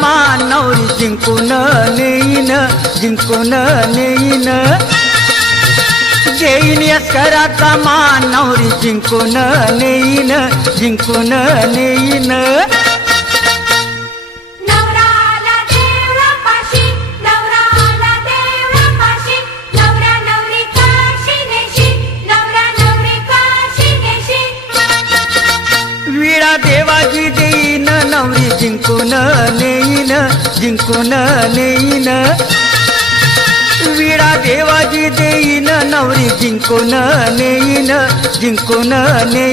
मान नवरी जिंकून नेईन जिंकून नेईन देईन यस्कराचा मान नवरी जिंकून नेईन जिंकून नेईन विडा देवाची देईन नवरी जिंकून नेईन जिंकून नेईन विडा देवाची देईन नवरी जिंकून नेईन जिंकून नेईन